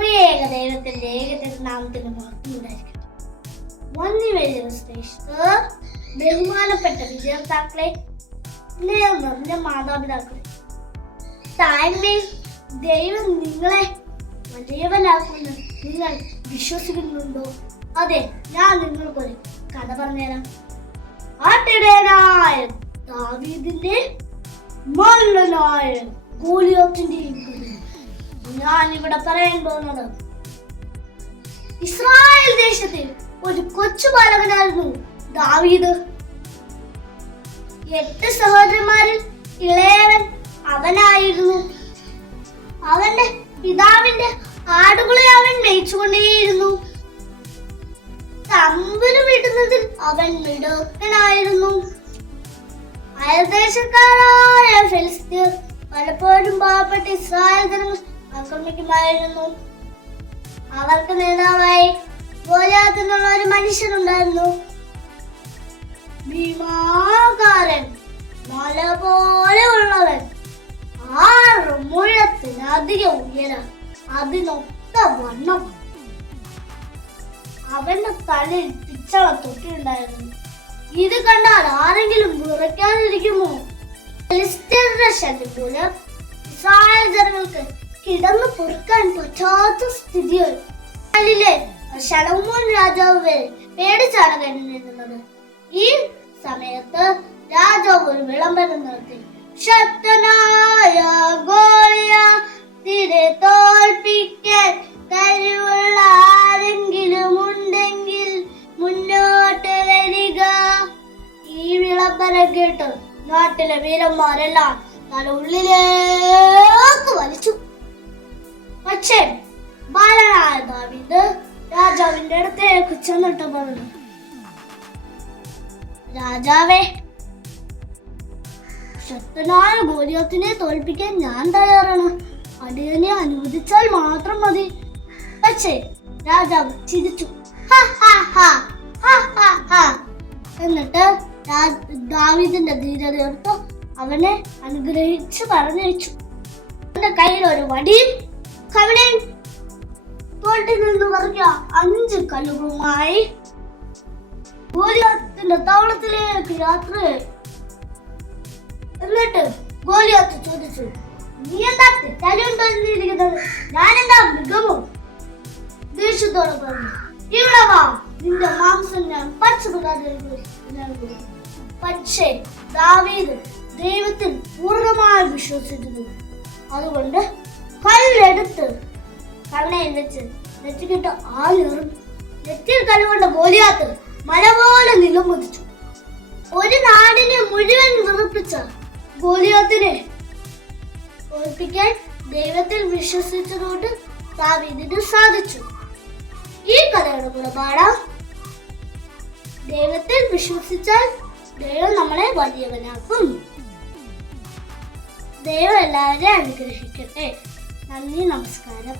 ത്രിയേക ദൈവത്തിന്റെ ഏകനാമത്തിന് മഹത്വം ഉണ്ടായിരിക്കട്ടെ. ബഹുമാനപ്പെട്ട വിജയതാക്കളെ, നിറഞ്ഞ മാതാപിതാക്കളെ, താഴ്മയിൽ ദൈവം നിങ്ങളെ വലിയവനാക്കുമെന്ന് നിങ്ങൾ വിശ്വസിക്കുന്നുണ്ടോ? അതെ, ഞാൻ നിങ്ങൾക്കൊരു കഥ പറഞ്ഞുതരാം. ആട്ടിടയനായ ദാവീദിന്റെ മല്ലനായ ഗോലിയാത്തിന്റെയും കഥ ഞാൻ ഇവിടെ പറയാൻ പോകുന്നത്. ഇസ്രായേൽ ദേശത്തിൽ ഒരു കൊച്ചു ബാലകനായിരുന്നു ദാവീദ്. 8 സഹോദരന്മാരിൽ ഇളയവൻ അവനായിരുന്നു. അവന്റെ പിതാവിന്റെ ആടുകളെ അവൻ മേയിച്ചുകൊണ്ടേയിരുന്നു. തമ്പുരു വീട്ടുന്നതിൽ അവൻ മിടുക്കനായിരുന്നു. അയൽദേശക്കാരായ ഫെലിസ്ത്യർ പലപ്പോഴും പാവപ്പെട്ട ഇസ്രായേൽ ജനങ്ങൾ ആക്രമിക്കുമായിരുന്നു. അവർക്ക് നേതാവായി ഗോലിയാത്ത് എന്നുള്ള ഒരു മനുഷ്യനുണ്ടായിരുന്നു. ഭീമാകാരൻ, മല പോലെ ഉള്ളവൻ, 6 മുഴത്തിലധികം ഉയരം, അതിനൊത്ത വണ്ണം. അവന്റെ തലയിൽ പിച്ചള തൊട്ടിയുണ്ടായിരുന്നു. ഇത് കണ്ടാൽ ആരെങ്കിലും വിറയ്ക്കാതിരിക്കുമോ? ഫെലിസ്ത്യരുടെ ശല്യം മൂലം ഇസ്രായേൽ ജനങ്ങൾക്ക് കിടന്നു പൊറുക്കാൻ പറ്റാത്ത സ്ഥിതിയായി. ശലോമോൻ രാജാവ് വരെ പേടിച്ചാണ് കഴിഞ്ഞിരുന്നത്. ഈ സമയത്ത് രാജാവ് ഒരു വിളംബരം നടത്തി. ശക്തനായ ഗോലിയാത്തിനെ തോൽപ്പിക്കാൻ കഴിവുള്ള ആരെങ്കിലും ഉണ്ടെങ്കിൽ മുന്നോട്ട് വരിക. ഈ വിളംബരം കേട്ട് നാട്ടിലെ വീരന്മാരെല്ലാം തല ഉള്ളിലേക്ക് വലിച്ചു. പക്ഷേ ബാലനായ ദാവീദ് രാജാവിന്റെ അടുത്തേക്ക് ചെന്നിട്ട് പറഞ്ഞു, രാജാവേ, ശക്തനായ ഗോലിയാത്തിനെ തോൽപ്പിക്കാൻ ഞാൻ തയ്യാറാണ്. അടിയനെ അനുവദിച്ചാൽ മാത്രം മതി. പക്ഷേ രാജാവ് ചിരിച്ചു. എന്നിട്ട് ദാവീദിന്റെ ധീരതയോർത്ത് അവനെ അനുഗ്രഹിച്ച് പറഞ്ഞയച്ചു. അവന്റെ കയ്യിൽ ഒരു വടിയും കവണയും തോട്ടിൽ നിന്ന് പറഞ്ഞ 5 കല്ലുകളുമായി ഗോലിയാത്തിന്റെ താവളത്തിലേക്ക് യാത്രയായി. എന്നിട്ട് ഗോലിയാത്ത് ചോദിച്ചു, നീ എന്താ തെറ്റാലിരിക്കുന്നത്? ഞാനെന്താ മൃഗമോ? ദേഷ്യത്തോടെ പറഞ്ഞു, ഇവിടെ വാ, നിന്റെ മാംസം ഞാൻ പച്ചപ്പിടാതെ. പക്ഷേ ദാവീദ് ദൈവത്തിൽ പൂർണ്ണമായി വിശ്വസിച്ചിരുന്നു. അതുകൊണ്ട് കല്ലെടുത്ത് കവണയിൽ വെച്ച് നെറ്റിക്കിട്ട് ആളെറിഞ്ഞു. നെറ്റിയിൽ കല്ലുകൊണ്ട് ഗോലിയാത്ത് മല പോലെ നിലംപതിച്ചു. ഒരു നാടിനെ മുഴുവൻ വിറപ്പിച്ച ഗോലിയാത്തിനെ തോൽപ്പിക്കാൻ ദൈവത്തിൽ വിശ്വസിച്ചതുകൊണ്ട് ദാവീദിന് സാധിച്ചു. ഈ കഥയുടെ കൂടെ പാടാം. ദൈവത്തിൽ വിശ്വസിച്ചാൽ ദൈവം നമ്മളെ വലിയവനാക്കും. ദൈവം എല്ലാവരെയും അനുഗ്രഹിക്കട്ടെ. നന്ദി, നമസ്കാരം.